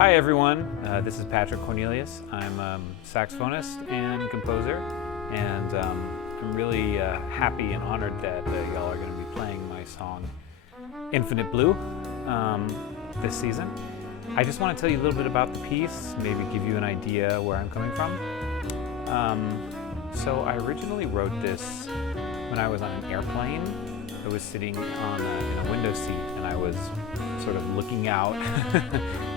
Hi everyone, this is Patrick Cornelius. I'm a saxophonist and composer, and I'm really happy and honored that y'all are going to be playing my song Infinite Blue this season. I just want to tell you a little bit about the piece, maybe give you an idea where I'm coming from. So I originally wrote this when I was on an airplane. I was sitting on in a window seat, and I was sort of looking out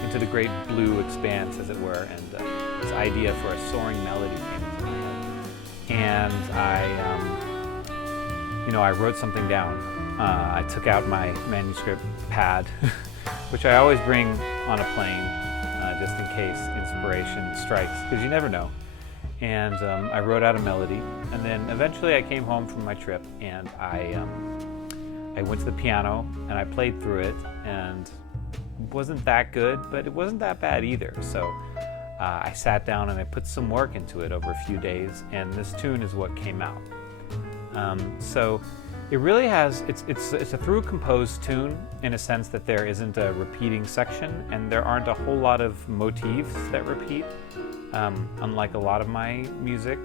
into the great blue expanse, as it were, and this idea for a soaring melody came into my head. And I wrote something down. I took out my manuscript pad, which I always bring on a plane, just in case inspiration strikes, because you never know. And I wrote out a melody, and then eventually I came home from my trip, and I went to the piano and I played through it, and it wasn't that good, but it wasn't that bad either. So I sat down and I put some work into it over a few days, and this tune is what came out. So it really has, it's a through composed tune in a sense that there isn't a repeating section, and there aren't a whole lot of motifs that repeat. Unlike a lot of my music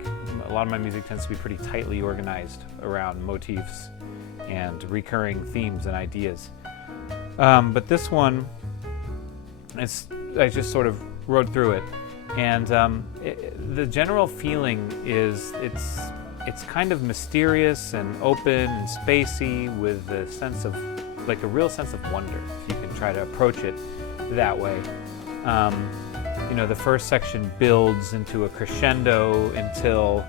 tends to be pretty tightly organized around motifs and recurring themes and ideas. But this one, I just sort of rode through it, and the general feeling is it's kind of mysterious and open and spacey, with a sense of, like, a real sense of wonder, if you can try to approach it that way. The first section builds into a crescendo until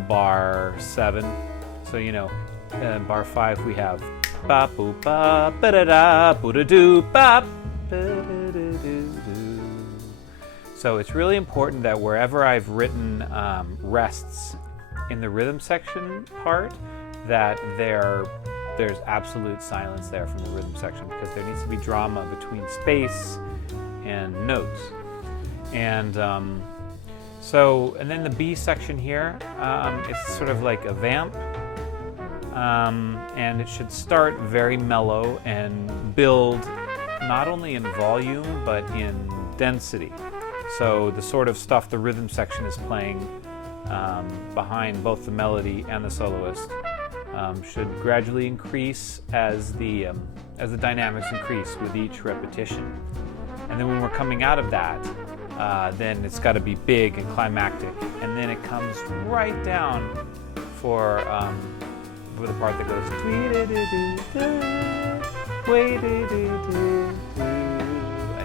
bar 7. So, bar 5 we have ba boo ba ba da da boo da doo ba ba da da doo doo. So it's really important that wherever I've written rests in the rhythm section part, that there's absolute silence there from the rhythm section, because there needs to be drama between space and notes. And and then the B section here, it's sort of like a vamp, and it should start very mellow and build not only in volume but in density. So the sort of stuff the rhythm section is playing behind both the melody and the soloist should gradually increase as the dynamics increase with each repetition. And then when we're coming out of that, then it's got to be big and climactic, and then it comes right down for the part that goes, and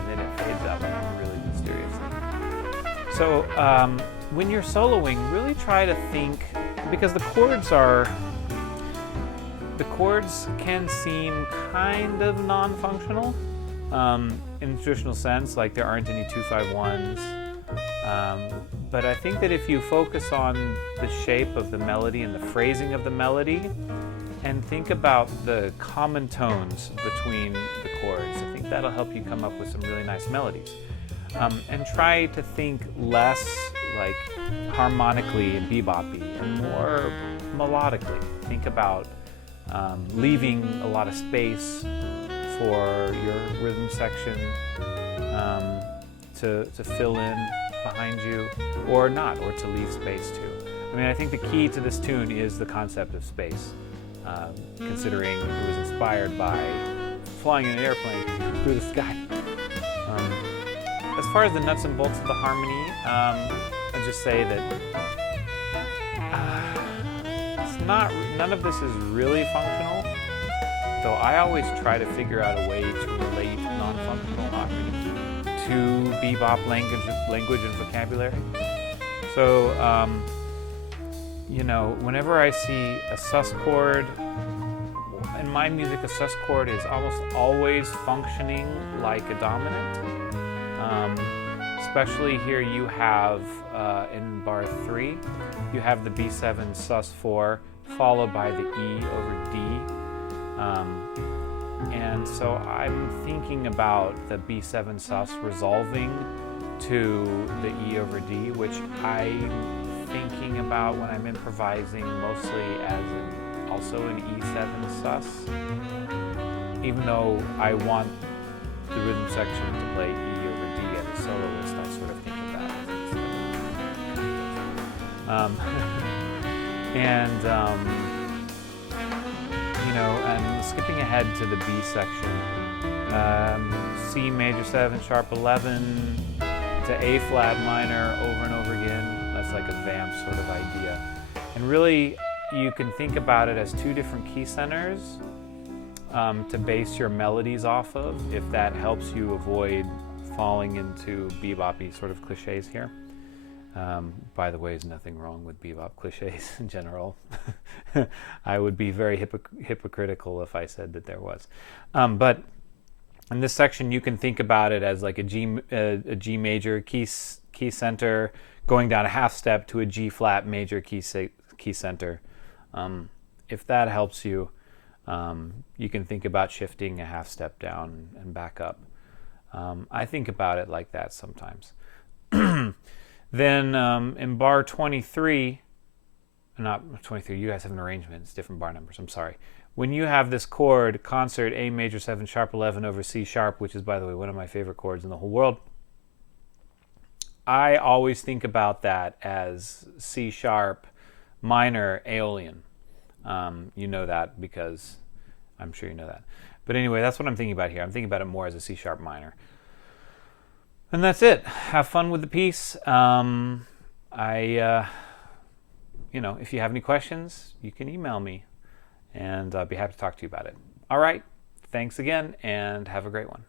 then it fades up really mysteriously. So when you're soloing, really try to think, because the chords can seem kind of non-functional. In the traditional sense, like there aren't any 2-5-1s, but I think that if you focus on the shape of the melody and the phrasing of the melody, and think about the common tones between the chords, I think that'll help you come up with some really nice melodies. And try to think less like harmonically and beboppy, and more melodically. Think about leaving a lot of space for your rhythm section to fill in behind you, or not, or to leave space too. I mean, I think the key to this tune is the concept of space, considering it was inspired by flying in an airplane through the sky. As far as the nuts and bolts of the harmony, I'll just say that none of this is really functional. So I always try to figure out a way to relate non-functional harmony to bebop language and vocabulary. So, whenever I see a sus chord, in my music a sus chord is almost always functioning like a dominant. Especially here you have, in bar 3, you have the B7 sus 4 followed by the E over D. And so I'm thinking about the B7 sus resolving to the E over D, which I'm thinking about when I'm improvising mostly as also an E7 sus, even though I want the rhythm section to play E over D as a soloist, I sort of think about it. And and skipping ahead to the B section, C major 7, sharp 11 to A flat minor over and over again. That's like a vamp sort of idea. And really, you can think about it as two different key centers to base your melodies off of, if that helps you avoid falling into bebop-y sort of cliches here. By the way, there's nothing wrong with bebop cliches in general. I would be very hypocritical if I said that there was. But in this section, you can think about it as like a G major key center going down a half step to a G flat major key center. If that helps you, you can think about shifting a half step down and back up. I think about it like that sometimes. Then in bar 23, not 23, you guys have an arrangement, it's different bar numbers, I'm sorry. When you have this chord, concert A major 7 sharp 11 over C sharp, which is, by the way, one of my favorite chords in the whole world, I always think about that as C sharp minor Aeolian. You know that because I'm sure you know that. But anyway, that's what I'm thinking about here. I'm thinking about it more as a C sharp minor. And that's it. Have fun with the piece. If you have any questions, you can email me, and I'll be happy to talk to you about it. All right. Thanks again, and have a great one.